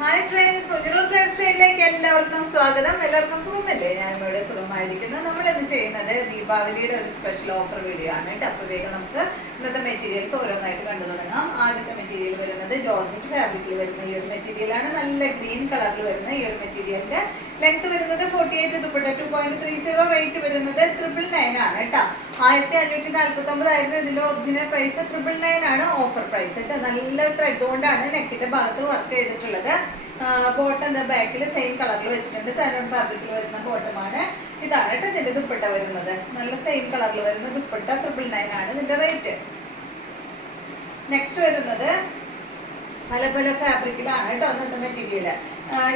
Hi friends, ഉജറൂസ് life സ്റ്റൈലിലേക്ക് എല്ലാവർക്കും സ്വാഗതം. എല്ലാവർക്കും സുഖമല്ലേ? ഞാൻ ഇവിടെ സുഖമായിരിക്കുന്നു. നമ്മളിന്ന് ചെയ്യുന്നത് ദീപാവലിയുടെ ഒരു സ്പെഷ്യൽ ഓഫർ വീഡിയോ ആണ് കേട്ടോ. അപ്പോൾ വേഗം നമുക്ക് ഇന്നത്തെ മെറ്റീരിയൽസ് ഓരോന്നായിട്ട് കണ്ടു തുടങ്ങാം. ആദ്യത്തെ മെറ്റീരിയൽ വരുന്നത് ജോർജറ്റ് ഫാബ്രിക്കിൽ വരുന്ന ഈ ഒരു മെറ്റീരിയലാണ്. നല്ല ഗ്രീൻ കളറിൽ വരുന്ന ഈ ഒരു മെറ്റീരിയലിന്റെ ലെങ്ത് വരുന്നത് 48, ദുപ്പട്ട 2.30, റേറ്റ് വരുന്നത് 999 ആണ് കേട്ടോ. 1549 ആയിരുന്നു ഇതിന്റെ ഒറിജിനൽ പ്രൈസ്. 999 ആണ് ഓഫർ പ്രൈസ് കേട്ടോ. നല്ല ത്രെഡ് കൊണ്ടാണ് നെക്കിന്റെ ഭാഗത്ത് വർക്ക് ചെയ്തിട്ടുള്ളത്. ബോട്ടം ബാക്കിൽ സെയിം കളറിൽ വെച്ചിട്ടുണ്ട്. സാൻഡൺ ഫാബ്രിക്കിൽ വരുന്ന ബോട്ടമാണ്. ഇതാണ് കേട്ടോ ഇതിന്റെ ദുപ്പട്ട വരുന്നത്. നല്ല സെയിം കളറിൽ വരുന്ന ദുപ്പട്ട 999 ആണ് ഇതിന്റെ റേറ്റ്. നെക്സ്റ്റ് വരുന്നത് പല പല ഫാബ്രിക്കിലാണ് കേട്ടോ അന്നത്തെ മെറ്റീരിയൽ.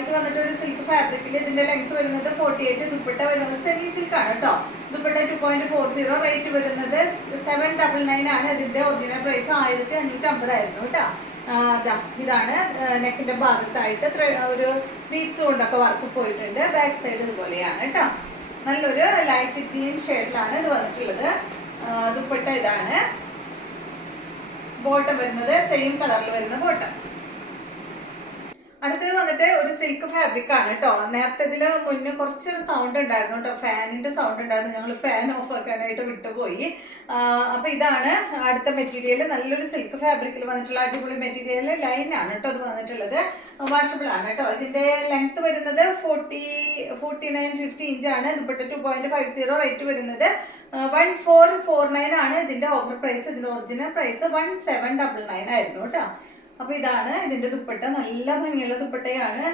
ഇത് വന്നിട്ട് ഒരു സിൽക്ക് ഫാബ്രിക്കിൽ ഇതിന്റെ ലെങ്ത് വരുന്നത് 48, ദുപ്പട്ട വരുന്നത് സെമി സിൽക്ക് ആണ് കേട്ടോ. ദുപ്പട്ട 2.40, റേറ്റ് വരുന്നത് 799 ആണ്. ഇതിന്റെ ഒറിജിനൽ പ്രൈസ് 1550 ആയിരുന്നു കേട്ടോ. ഇതാണ് നെക്കിന്റെ ഭാഗത്തായിട്ട് ഒരു ബീഡ്സ് കൊണ്ടൊക്കെ വർക്ക് പോയിട്ടുണ്ട്. ബാക്ക് സൈഡ് ഇതുപോലെയാണ് കേട്ടോ. നല്ലൊരു ലൈറ്റ് ഗ്രീൻ ഷെയ്ഡിലാണ് ഇത് വന്നിട്ടുള്ളത്. ദുപ്പട്ട ഇതാണ്. ബോട്ടം വരുന്നത് സെയിം കളറിൽ വരുന്ന ബോട്ടം. അടുത്തത് വന്നിട്ട് ഒരു സിൽക്ക് ഫാബ്രിക് ആണ് കേട്ടോ. നേരത്തെ ഇതിൽ മുന്നേ കുറച്ചൊരു സൗണ്ട് ഉണ്ടായിരുന്നു കേട്ടോ, ഫാനിന്റെ സൗണ്ട് ഉണ്ടായിരുന്നു. ഞങ്ങൾ ഫാൻ ഓഫ് ആക്കാനായിട്ട് വിട്ടുപോയി. അപ്പൊ ഇതാണ് അടുത്ത മെറ്റീരിയൽ. നല്ലൊരു സിൽക്ക് ഫാബ്രിക്കിൽ വന്നിട്ടുള്ള അടിപൊളി മെറ്റീരിയൽ. ലൈൻ ആണ് കേട്ടോ അത് വന്നിട്ടുള്ളത്. വാഷബിൾ ആണ് കേട്ടോ. ഇതിന്റെ ലെങ്ത് വരുന്നത് 49-50 ഇഞ്ചാണ്. ദുപ്പട്ട 2.50, റേറ്റ് വരുന്നത് 1449 ആണ് ഇതിന്റെ ഓഫർ പ്രൈസ്. ഇതിന്റെ ഒറിജിനൽ പ്രൈസ് 1799 ആയിരുന്നു കേട്ടോ. അപ്പൊ ഇതാണ് ഇതിന്റെ ദുപ്പട്ട. നല്ല ഭംഗിയുള്ള ദുപ്പട്ടയാണ്.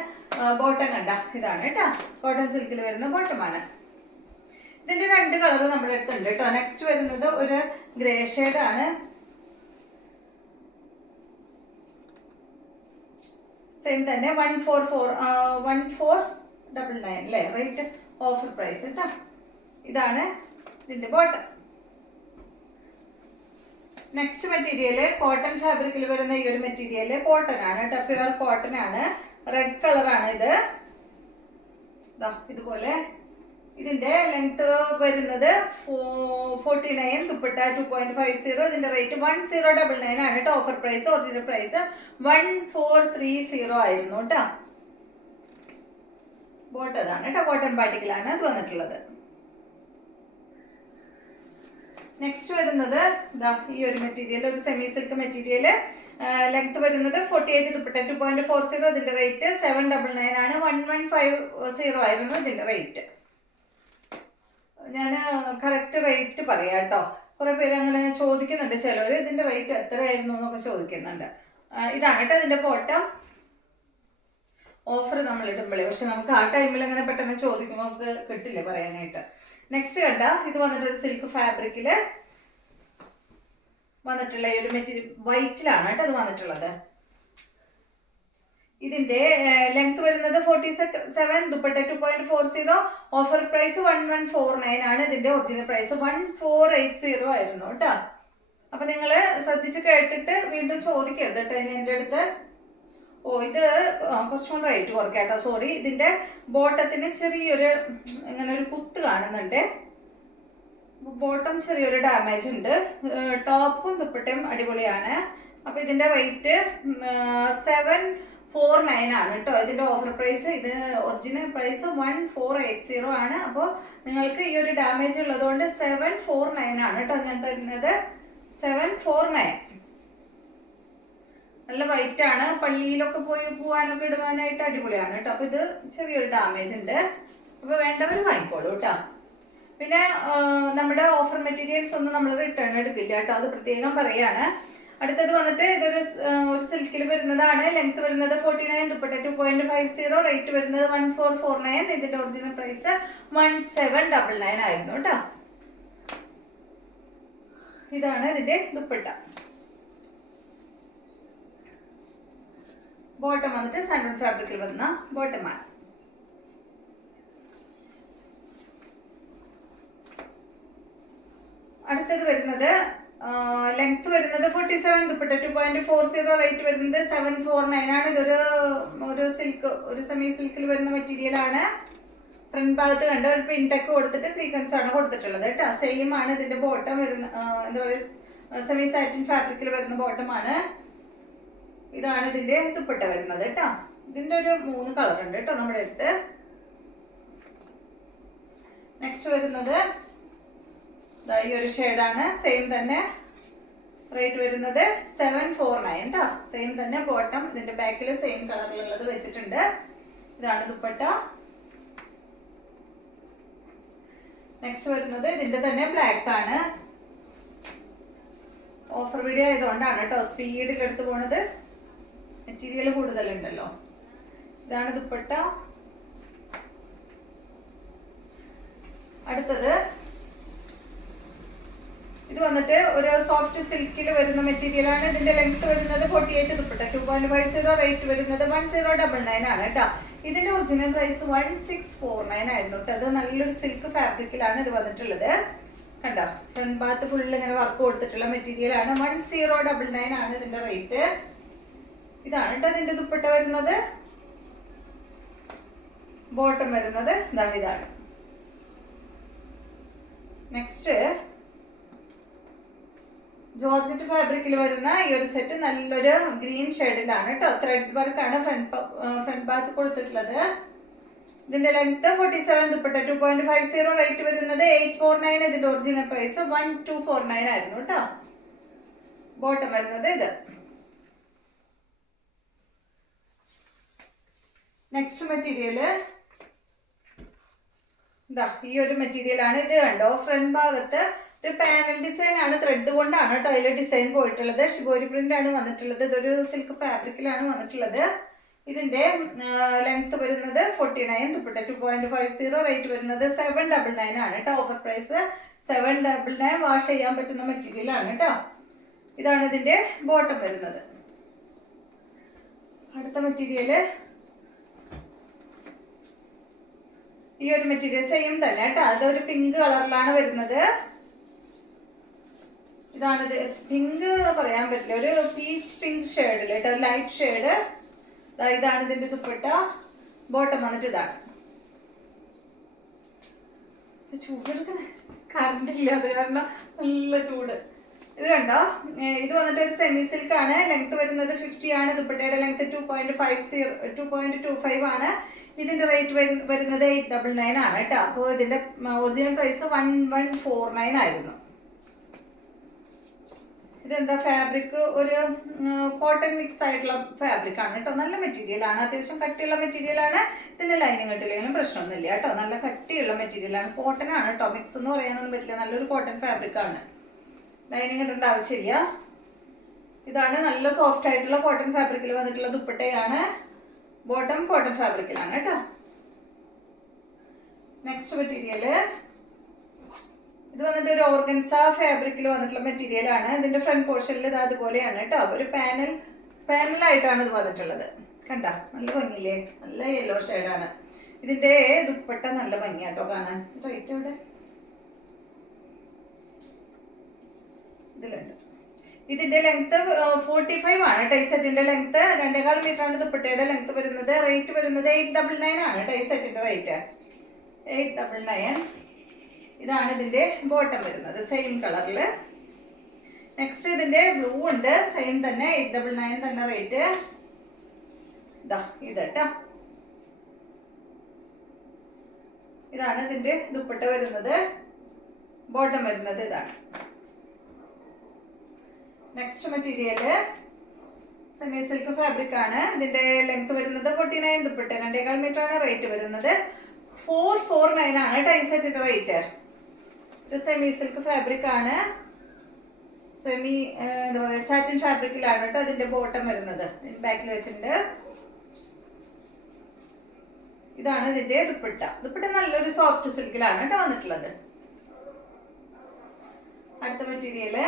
ബോട്ടം കണ്ട ഇതാണ് കേട്ടോ. കോട്ടൺ സിൽക്കിൽ വരുന്ന ബോട്ടമാണ്. ഇതിന്റെ രണ്ട് കളർ നമ്മുടെ അടുത്തുണ്ട് കേട്ടോ. നെക്സ്റ്റ് വരുന്നത് ഒരു ഗ്രേ ഷെയ്ഡ് ആണ്. സെയിം തന്നെ 1499 അല്ലേ റേറ്റ്, ഓഫർ പ്രൈസ് കേട്ടോ. ഇതാണ് ഇതിന്റെ ബോട്ടം. നെക്സ്റ്റ് മെറ്റീരിയൽ കോട്ടൺ ഫാബ്രിക്കിൽ വരുന്ന ഈ ഒരു മെറ്റീരിയൽ കോട്ടൺ ആണ് കേട്ടോ. പ്യുവർ കോട്ടൺ ആണ്. റെഡ് കളറാണ് ഇത്. ഇതുപോലെ ഇതിന്റെ ലെങ്ത് വരുന്നത് 49, ദുപ്പട്ട 2.50, ഇതിന്റെ റേറ്റ് 1099 ആണ് കേട്ടോ. Offer price. ഒറിജിനൽ പ്രൈസ് 1430 ആയിരുന്നു കേട്ടോ. ബോട്ട് അതാണ് കേട്ടോ. കോട്ടൺ ബാട്ടിക്കിലാണ് അത് വന്നിട്ടുള്ളത്. നെക്സ്റ്റ് വരുന്നത് ഈ ഒരു മെറ്റീരിയൽ, ഒരു സെമി സിൽക്ക് മെറ്റീരിയൽ. ലെങ്ത് വരുന്നത് 48, ദുപ്പട്ട 2.40, ഇതിന്റെ റേറ്റ് 799 ആണ്. 1150 ആയിരുന്നു ഇതിന്റെ റേറ്റ്. ഞാൻ കറക്റ്റ് റേറ്റ് പറയാം കേട്ടോ. കുറെ പേര് അങ്ങനെ ചോദിക്കുന്നുണ്ട്. ചിലവർ ഇതിന്റെ റേറ്റ് എത്രയായിരുന്നു എന്നൊക്കെ ചോദിക്കുന്നുണ്ട്. ഇതാണ് കേട്ടോ ഇതിന്റെ ബോട്ടം. ഓഫർ നമ്മൾ ഇടുമ്പോഴേ, പക്ഷെ നമുക്ക് ആ ടൈമിൽ അങ്ങനെ പെട്ടെന്ന് ചോദിക്കുമ്പോൾ നമുക്ക് കിട്ടില്ല പറയാനായിട്ട്. നെക്സ്റ്റ് കണ്ട ഇത് വന്നിട്ട് ഒരു സിൽക്ക് ഫാബ്രിക്കില് വന്നിട്ടുള്ള ഈ ഒരു മെറ്റീരിയൽ വൈറ്റിലാണ് കേട്ടോ അത് വന്നിട്ടുള്ളത്. ഇതിന്റെ ലെങ്ത് വരുന്നത് 47, ദുപ്പട്ട 2.40, ഓഫർ പ്രൈസ് 1149 ആണ്. ഇതിന്റെ ഒറിജിനൽ പ്രൈസ് 1480 ആയിരുന്നു കേട്ടോ. അപ്പൊ നിങ്ങള് ശ്രദ്ധിച്ച് കേട്ടിട്ട് വീണ്ടും ചോദിക്കരുത് കേട്ടോ എന്റെ അടുത്ത്. ഇത് കുറച്ചും റേറ്റ് കുറയ്ക്കാട്ടോ, സോറി. ഇതിന്റെ ബോട്ടത്തിന് ചെറിയൊരു ഇങ്ങനെ ഒരു കുത്ത് കാണുന്നുണ്ട്. ബോട്ടം ചെറിയൊരു ഡാമേജ് ഉണ്ട്. ടോപ്പും ദുപ്പട്ടയും അടിപൊളിയാണ്. അപ്പൊ ഇതിന്റെ റേറ്റ് 749 ആണ് കേട്ടോ. ഇതിന്റെ ഓഫർ പ്രൈസ്. ഇത് ഒറിജിനൽ പ്രൈസ് 1480 ആണ്. അപ്പോൾ നിങ്ങൾക്ക് ഈ ഒരു ഡാമേജ് ഉള്ളതുകൊണ്ട് 749 ആണ് കേട്ടോ ഞാൻ തരുന്നത്. 749. നല്ല വൈറ്റ് ആണ്. പള്ളിയിലൊക്കെ പോവാനൊക്കെ ഇടുവാനായിട്ട് അടിപൊളിയാണ് കേട്ടോ. അപ്പൊ ഇത് ചെറിയൊരു ഡാമേജ് ഉണ്ട്. അപ്പൊ വേണ്ടവർ വാങ്ങിക്കോളൂ കേട്ടോ. പിന്നെ നമ്മുടെ ഓഫർ മെറ്റീരിയൽസ് ഒന്നും നമ്മൾ റിട്ടേൺ എടുക്കില്ല കേട്ടോ, അത് പ്രത്യേകം പറയാണ്. അടുത്തത് വന്നിട്ട് ഇതൊരു സിൽക്കിൽ വരുന്നതാണ്. ലെങ്ത് വരുന്നത് 49, ദുപ്പട്ട 2.50, റേറ്റ് വരുന്നത് 1449. ഇതിന്റെ ഒറിജിനൽ പ്രൈസ് 1799 ആയിരുന്നു കേട്ടോ. ഇതാണ് ഇതിന്റെ ദുപ്പട്ട. ബോട്ടം വന്നിട്ട് സാൻഡൺ ഫാബ്രിക്കിൽ വന്ന ബോട്ടമാണ്. അടുത്തത് വരുന്നത് ലെങ്ത് വരുന്നത് 47, ദുപ്പട്ട 2.40, റേറ്റ് വരുന്നത് 749 ആണ്. ഇതൊരു സിൽക്ക്, ഒരു സെമി സിൽക്കിൽ വരുന്ന മെറ്റീരിയൽ ആണ്. ഫ്രണ്ട് ഭാഗത്ത് കണ്ട ഒരു പ്രിന്റൊക്കെ കൊടുത്തിട്ട് സീക്വൻസ് ആണ് കൊടുത്തിട്ടുള്ളത് കേട്ടോ. സെയിം ആണ് ഇതിന്റെ ബോട്ടം വരുന്ന. എന്താ പറയുക, സെമി സാറ്റിൻ ഫാബ്രിക്കിൽ വരുന്ന ബോട്ടമാണ്. ഇതാണ് ഇതിന്റെ ദുപ്പട്ട വരുന്നത് കേട്ടോ. ഇതിൻ്റെ ഒരു 3 കളർ ഉണ്ട് കേട്ടോ നമ്മുടെ അടുത്ത്. നെക്സ്റ്റ് വരുന്നത് ഈ ഒരു ഷെയ്ഡാണ്. സെയിം തന്നെ റേറ്റ് വരുന്നത് 749 കേട്ടോ. സെയിം തന്നെ ബോട്ടം ഇതിന്റെ ബാക്കിൽ സെയിം കളറിലുള്ളത് വെച്ചിട്ടുണ്ട്. ഇതാണ് ദുപ്പട്ട. നെക്സ്റ്റ് വരുന്നത് ഇതിന്റെ തന്നെ ബ്ലാക്ക് ആണ്. ഓഫർ വീഡിയോ ആയതുകൊണ്ടാണ് കേട്ടോ സ്പീഡിൽ എടുത്ത് പോണത്. മെറ്റീരിയൽ കൂടുതലുണ്ടല്ലോ. ഇതാണ് ദുപ്പട്ട. അടുത്തത് ഇത് വന്നിട്ട് ഒരു സോഫ്റ്റ് സിൽക്കിൽ വരുന്ന മെറ്റീരിയൽ ആണ്. ഇതിന്റെ ലെങ്ത് വരുന്നത് 48 ദുപ്പട്ട 2.50 റേറ്റ് വരുന്നത് 1099 ആണ് കേട്ടോ. ഇതിന്റെ ഒറിജിനൽ പ്രൈസ് 1649 ആയിരുന്നു കേട്ടോ. അത് നല്ലൊരു സിൽക്ക് ഫാബ്രിക്കിലാണ് ഇത് വന്നിട്ടുള്ളത്. കണ്ടോ ഫ്രണ്ട് ഭാഗത്ത് ഫുള്ള് ഇങ്ങനെ വർക്ക് കൊടുത്തിട്ടുള്ള മെറ്റീരിയൽ ആണ്. 1099 ആണ് ഇതിന്റെ റേറ്റ്. ഇതാണ് കേട്ടോ ഇതിന്റെ ദുപ്പട്ട വരുന്നത്. ബോട്ടം വരുന്നത് ഇതാണ്. നെക്സ്റ്റ് ജോർജറ്റ് ഫാബ്രിക്കിൽ വരുന്ന ഈ ഒരു സെറ്റ് നല്ലൊരു ഗ്രീൻ ഷെയ്ഡിലാണ് കേട്ടോ. ത്രെഡ് വർക്കാണ് ഫ്രണ്ട് ഭാഗത്ത് കൊടുത്തിട്ടുള്ളത്. ഇതിന്റെ ലെങ്ത് 47 ദുപ്പട്ട 2.50 റേറ്റ് വരുന്നത് 849. ഇതിന്റെ ഒറിജിനൽ പ്രൈസ് 1249 ആയിരുന്നു കേട്ടോ. ബോട്ടം വരുന്നത് ഇത്. നെക്സ്റ്റ് മെറ്റീരിയല് ഈ ഒരു മെറ്റീരിയൽ ആണ്. ഇത് കണ്ടോ ഫ്രണ്ട് ഭാഗത്ത് ഒരു പാനൽ ഡിസൈൻ ആണ്. ത്രെഡ് കൊണ്ടാണ് കേട്ടോ അതിൽ ഡിസൈൻ പോയിട്ടുള്ളത്. ഷിബോരി പ്രിന്റ് ആണ് വന്നിട്ടുള്ളത്. ഇതൊരു സിൽക്ക് ഫാബ്രിക്കിലാണ് വന്നിട്ടുള്ളത്. ഇതിന്റെ ലെങ്ത് വരുന്നത് 49 ദുപ്പട്ട 2.50 റേറ്റ് വരുന്നത് 799 ആണ് കേട്ടോ. Offer price 799. വാഷ് ചെയ്യാൻ പറ്റുന്ന മെറ്റീരിയൽ ആണ് കേട്ടോ. ഇതാണ് ഇതിന്റെ ബോട്ടം വരുന്നത്. അടുത്ത മെറ്റീരിയല് ഈ ഒരു മെറ്റീരിയൽ സെയിം തന്നെ കേട്ടോ. അതൊരു പിങ്ക് കളറിലാണ് വരുന്നത്. ഇതാണിത്. പിങ്ക് പറയാൻ പറ്റില്ല, ഒരു പീച്ച് പിങ്ക് ഷെയ്ഡിൽ കേട്ടോ, ലൈറ്റ് ഷെയ്ഡ്. ഇതാണ് ഇതിന്റെ ദുപ്പട്ട. ബോട്ടം വന്നിട്ട് ഇതാണ്. ചൂടെടുക്കുന്നത് കറണ്ട് ഇല്ല, അത് കാരണം നല്ല ചൂട്. ഇത് കണ്ടോ, ഇത് വന്നിട്ട് ഒരു സെമി സിൽക്ക് ആണ്. ലെങ്ത് വരുന്നത് 50 ആണ്. ദുപ്പട്ടയുടെ ലെങ്ത് 2.25 ആണ്. ഇതിന്റെ റേറ്റ് വരുന്നത് 899 ആണ് കേട്ടോ. അപ്പോൾ ഇതിന്റെ ഒറിജിനൽ പ്രൈസ് 1149 ആയിരുന്നു. ഇതെന്താ ഫാബ്രിക്, ഒരു കോട്ടൺ മിക്സ് ആയിട്ടുള്ള ഫാബ്രിക് ആണ് കേട്ടോ. നല്ല മെറ്റീരിയൽ ആണ്, അത്യാവശ്യം കട്ടിയുള്ള മെറ്റീരിയൽ ആണ്. ഇതിന്റെ ലൈനിങ് ഇട്ടില്ലെങ്കിലും പ്രശ്നമൊന്നുമില്ല കേട്ടോ. നല്ല കട്ടിയുള്ള മെറ്റീരിയൽ ആണ്. കോട്ടൺ ആണ് കേട്ടോ, മിക്സ് എന്ന് പറയാനൊന്നും പറ്റില്ല. നല്ലൊരു കോട്ടൺ ഫാബ്രിക് ആണ്. ലൈനിങ് ഇടേണ്ട ആവശ്യമില്ല. ഇതാണ് നല്ല സോഫ്റ്റ് ആയിട്ടുള്ള കോട്ടൺ ഫാബ്രിക്കിൽ വന്നിട്ടുള്ള ദുപ്പട്ടയാണ്. ബോട്ടം കോട്ടൺ ഫാബ്രിക്കിലാണ് കേട്ടോ. നെക്സ്റ്റ് മെറ്റീരിയല് ഇത് വന്നിട്ട് ഒരു ഓർഗൻസ ഫാബ്രിക്കിൽ വന്നിട്ടുള്ള മെറ്റീരിയൽ ആണ്. ഇതിന്റെ ഫ്രണ്ട് പോർഷനിൽ ഇത് അതുപോലെയാണ് കേട്ടോ. ഒരു പാനലായിട്ടാണ് ഇത് വന്നിട്ടുള്ളത്. കണ്ട നല്ല ഭംഗിയില്ലേ, നല്ല യെല്ലോ ഷെയ്ഡാണ്. ഇതിന്റെ ദുപ്പട്ട നല്ല ഭംഗിയാട്ടോ കാണാൻ. റേറ്റ് എവിടെ ഇതിലുണ്ട്. ഇതിന്റെ ലെങ്ത് 45 ആണ്. ടൈസെറ്റിന്റെ ലെങ്ത് 2.25 മീറ്റർ ആണ്. ദുപ്പട്ടയുടെ ലെങ്ത് വരുന്നത്. റേറ്റ് വരുന്നത് 899 ആണ്. ടൈസെറ്റിന്റെ റേറ്റ് 899. ഇതാണ് ഇതിന്റെ ബോട്ടം വരുന്നത്, സെയിം കളറില്. നെക്സ്റ്റ് ഇതിന്റെ ബ്ലൂ ഉണ്ട്, സെയിം തന്നെ 899 തന്നെ റേറ്റ്. ഇത് കേട്ടോ. ഇതാണ് ഇതിന്റെ ദുപ്പട്ട വരുന്നത്. ബോട്ടം വരുന്നത് ഇതാണ്. Next material semi silk fabric ആണ്. ഇതിന്റെ ലെങ്ത് വരുന്നത് 49. ദുപ്പട്ട 2.25 മീറ്റർ ആണ്. റേറ്റ് വരുന്നത് 449 ആണ്. ടൈസെറ്റിന്റെ റേറ്റ്. ഇത് സെമി സിൽക്ക് ഫാബ്രിക് ആണ്. സെമി എന്താ പറയുക, സാറ്റിൻ ഫാബ്രിക്കിലാണ് കേട്ടോ ഇതിന്റെ ബോട്ടം വരുന്നത്. ബാക്കിൽ വെച്ചിട്ടുണ്ട്. ഇതാണ് ഇതിന്റെ ദുപ്പട്ട. ദുപ്പട്ട നല്ലൊരു സോഫ്റ്റ് സിൽക്കിലാണ് കേട്ടോ വന്നിട്ടുള്ളത്. അടുത്ത മെറ്റീരിയല്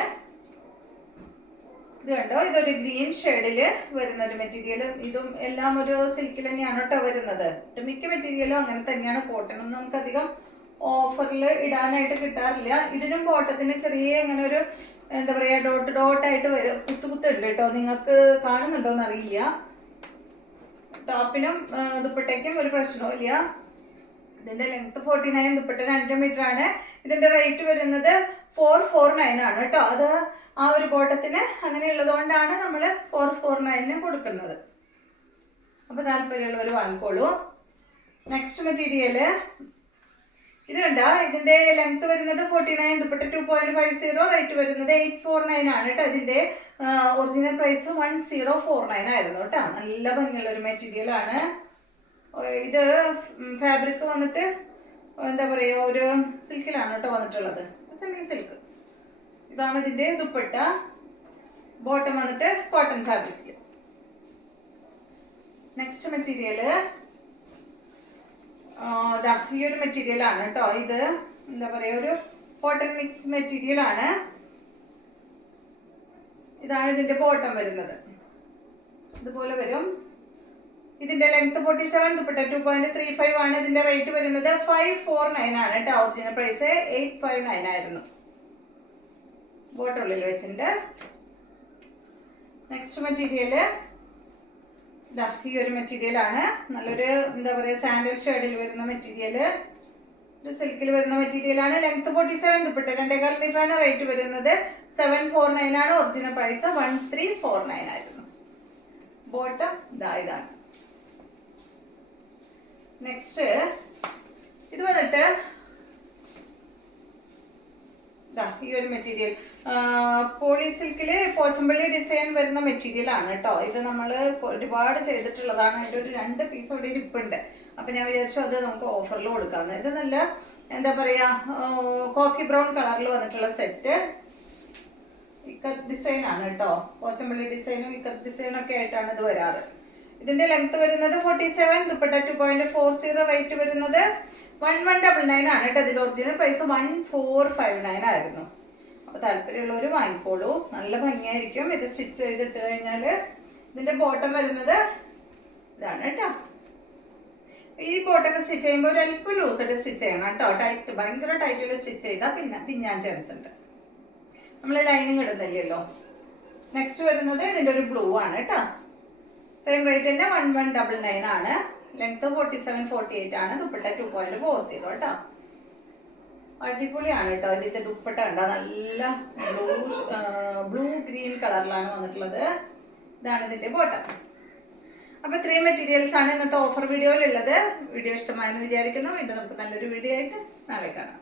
ഇത് കണ്ടോ, ഇതൊരു ഗ്രീൻ ഷെയ്ഡില് വരുന്ന ഒരു മെറ്റീരിയൽ. ഇതും എല്ലാം ഒരു സിൽക്കിൽ തന്നെയാണ് കേട്ടോ വരുന്നത്. മിക്ക മെറ്റീരിയലും അങ്ങനെ തന്നെയാണ്. കോട്ടൺ ഒന്നും നമുക്ക് അധികം ഓഫറിൽ ഇടാനായിട്ട് കിട്ടാറില്ല. ഇതിനും ബോട്ടത്തിന് ചെറിയ ഇങ്ങനെ ഒരു എന്താ പറയാ ഡോട്ടായിട്ട് വരും. കുത്തുണ്ട് കേട്ടോ. നിങ്ങൾക്ക് കാണുന്നുണ്ടോന്ന് അറിയില്ല. ടോപ്പിനും ദുപ്പട്ടയ്ക്കും ഒരു പ്രശ്നവും ഇല്ല. ഇതിന്റെ ലെങ്ത് 49. ദുപ്പട്ട 2 മീറ്റർ ആണ്. ഇതിന്റെ റേറ്റ് വരുന്നത് 449 ആണ് കേട്ടോ. അത് ആ ഒരു ബോട്ടത്തിന് അങ്ങനെ ഉള്ളതുകൊണ്ടാണ് നമ്മൾ 449 കൊടുക്കുന്നത്. അപ്പോൾ താല്പര്യമുള്ളവർ വാങ്ങിക്കോളൂ. നെക്സ്റ്റ് മെറ്റീരിയൽ ഇത് കണ്ട, ഇതിന്റെ ലെങ്ത് വരുന്നത് 49, ദുപ്പട്ട 2.50, റേറ്റ് വരുന്നത് 849 ആണ് കേട്ടോ. ഇതിന്റെ ഒറിജിനൽ പ്രൈസ് 1049 ആയിരുന്നു കേട്ടോ. നല്ല ഭംഗിയുള്ള ഒരു മെറ്റീരിയൽ ആണ് ഇത്. ഫാബ്രിക് വന്നിട്ട് എന്താ പറയുക, ഒരു സിൽക്കിലാണ് കേട്ടോ വന്നിട്ടുള്ളത്, സെമി സിൽക്ക്. ഇതാണ് ഇതിന്റെ ദുപ്പട്ട. ബോട്ടം വന്നിട്ട് കോട്ടൺ ഫാബ്രിക്. നെക്സ്റ്റ് മെറ്റീരിയൽ ഈ ഒരു മെറ്റീരിയൽ ആണ് കേട്ടോ. ഇത് എന്താ പറയുക, ഒരു കോട്ടൺ മിക്സ് മെറ്റീരിയൽ ആണ്. ഇതാണ് ഇതിന്റെ ബോട്ടം വരുന്നത്. ഇതുപോലെ വരും. ഇതിന്റെ ലെങ്ത് 47, ദുപ്പട്ട 2.35 ആണ്. ഇതിന്റെ റേറ്റ് വരുന്നത് 549 ആണ് കേട്ടോ. ഒറിജിനൽ പ്രൈസ് 859 ആയിരുന്നു. ബോട്ടം ഉള്ളിൽ വെച്ചിട്ടുണ്ട്. നെക്സ്റ്റ് മെറ്റീരിയൽ ഈ ഒരു മെറ്റീരിയൽ ആണ്. നല്ലൊരു എന്താ പറയുക, സാൻഡൽ ഷെയ്ഡിൽ വരുന്ന മെറ്റീരിയൽ, ഒരു സിൽക്കിൽ വരുന്ന മെറ്റീരിയൽ ആണ്. ലെങ്ത് 47, ദുപ്പട്ട 2.25 മീറ്റർ ആണ്. റേറ്റ് വരുന്നത് 749 ആണ്. ഒറിജിനൽ പ്രൈസ് 1349 ആയിരുന്നു. ബോട്ടം ഇതാണ്. നെക്സ്റ്റ് ഇത് വന്നിട്ട് ഈ ഒരു മെറ്റീരിയൽ പോളി സിൽക്കില് പോച്ചമ്പള്ളി ഡിസൈൻ വരുന്ന മെറ്റീരിയൽ ആണ് കേട്ടോ. ഇത് നമ്മൾ ഒരുപാട് ചെയ്തിട്ടുള്ളതാണ്. അതിൻ്റെ ഒരു 2 പീസ് ഇവിടെ ഇരിപ്പുണ്ട്. അപ്പം ഞാൻ വിചാരിച്ചു അത് നമുക്ക് ഓഫറിൽ കൊടുക്കാമെന്ന്. ഇത് നല്ല എന്താ പറയുക, കോഫി ബ്രൗൺ കളറിൽ വന്നിട്ടുള്ള സെറ്റ്. ഇക്കത്ത് ഡിസൈൻ ആണ് കേട്ടോ. പോച്ചമ്പള്ളി ഡിസൈനും ഇക്കത്ത് ഡിസൈനും ഒക്കെ ആയിട്ടാണ് ഇത് വരാറ്. ഇതിന്റെ ലെങ്ത് വരുന്നത് 47, ദുപ്പട്ട 2.40, റേറ്റ് വരുന്നത് 1199 ആണ് കേട്ടോ. ഇതിന്റെ ഒറിജിനൽ പ്രൈസ് 1459 ആയിരുന്നു. അപ്പോൾ താല്പര്യമുള്ളവർ വാങ്ങിക്കോളൂ. നല്ല ഭംഗിയായിരിക്കും ഇത് സ്റ്റിച്ച് ചെയ്തിട്ട് കഴിഞ്ഞാൽ. ഇതിന്റെ ബോട്ടം വരുന്നത് ഇതാണ് കേട്ടോ. ഈ ബോട്ടൊക്കെ സ്റ്റിച്ച് ചെയ്യുമ്പോൾ ഒരു അല്പം ലൂസായിട്ട് സ്റ്റിച്ച് ചെയ്യണം കേട്ടോ. ടൈറ്റ്, ഭയങ്കര ടൈറ്റിൽ സ്റ്റിച്ച് ചെയ്താൽ പിന്നെ പിന്നാൻ ചാൻസ് ഉണ്ട്. നമ്മൾ ലൈനിങ് ഇടുന്നില്ലല്ലോ. നെക്സ്റ്റ് വരുന്നത് ഇതിന്റെ ഒരു ബ്ലൂ ആണ് കേട്ടോ. സെയിം റേറ്റ് തന്നെ 1199 ആണ്. ലെങ്ത് 47, 48 ആണ്. ദുപ്പട്ട 2.40 കേട്ടോ. അടിപൊളിയാണ് കേട്ടോ. ഇതിന്റെ ദുപ്പട്ട കണ്ടോ, നല്ല ബ്ലൂ ഗ്രീൻ കളറിലാണ് വന്നിട്ടുള്ളത്. ഇതാണ് ഇതിന്റെ ബോട്ടം. അപ്പൊ 3 മെറ്റീരിയൽസ് ആണ് ഇന്നത്തെ ഓഫർ വീഡിയോയിലുള്ളത്. വീഡിയോ ഇഷ്ടമായെന്ന് വിചാരിക്കുന്നു. വീണ്ടും നമുക്ക് നല്ലൊരു വീഡിയോ ആയിട്ട് നാളെ കാണാം.